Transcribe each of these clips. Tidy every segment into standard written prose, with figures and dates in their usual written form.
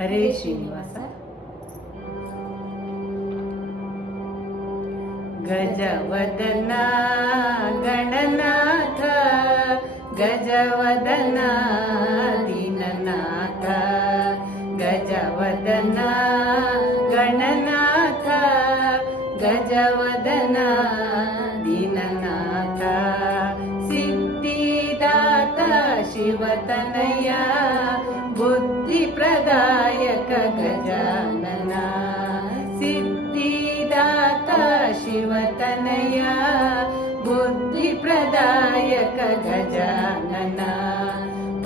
ಹರೇ ಶ್ರೀನಿವಾಸ. ಗಜವದನ ಗಣನಾಥ, ಗಜವದನ ದೀನನಾಥ, ಗಜವದನ ಗಣನಾಥ, ಗಜವದನ ದೀನನಾಥ, ಸಿದ್ಧಿದಾತ ಶಿವತನಯ, ಬುದ್ಧಿ ಪ್ರದಾಯಕ ಗಜಾನನ, ಸಿದ್ಧಿದಾತ ಶಿವತನಯ, ಬುದ್ಧಿ ಪ್ರದಾಯಕ ಗಜಾನನ,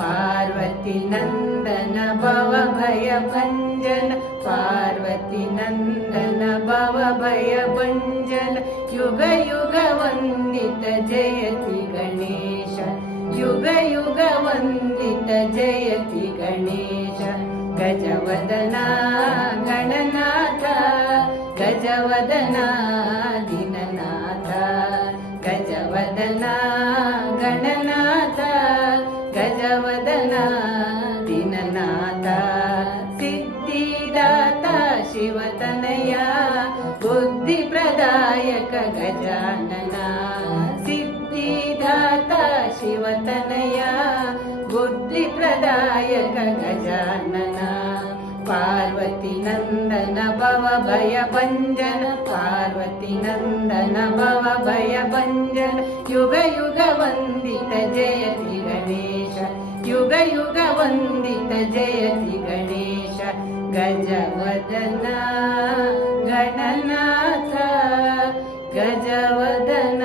ಪಾರ್ವತಿ ನಂದನ ಭವ ಭಯ ಭಂಜನ, ಪಾರ್ವತಿ ನಂದನ ಭವ ಭಯ ಭಂಜನ, ಯುಗ ಯುಗ ವಂದಿತ ಜಯತಿ ಗಣೇಶ, ಯುಗ ಯುಗ ವಂದಿತ ಜಯತಿ ಗಣೇಶ, ಗಜವದನ ಗಣನಾಥ, ಗಜವದನ ದೀನನಾಥ, ಗಜವದನ ಗಣನಾಥ, ಗಜವದನ ದೀನನಾಥ, ಸಿದ್ಧಿದಾತ ಶಿವತನಯ, ಬುದ್ಧಿ ಪ್ರದಾಯಕ ಗಜಾನನ, ಸಿದ್ಧಿದಾತ ಶಿವತನಯ, ಬುದ್ಧಿ ಪ್ರದಾಯಕ ಗಜಾನನ, ಪಾರ್ವತಿ ನಂದನ ಭವ ಭಯ ಭಂಜನ, ಪಾರ್ವತಿ ನಂದನ ಭವ ಭಯ ಭಂಜನ, ಯುಗ ಯುಗ ವಂದಿತ ಜಯತಿ ಗಣೇಶ, ಯುಗ ಯುಗ ವಂದಿತ ಜಯತಿ ಗಣೇಶ, ಗಜವದನ ಗಣನಾಥ, ಗಜವದನ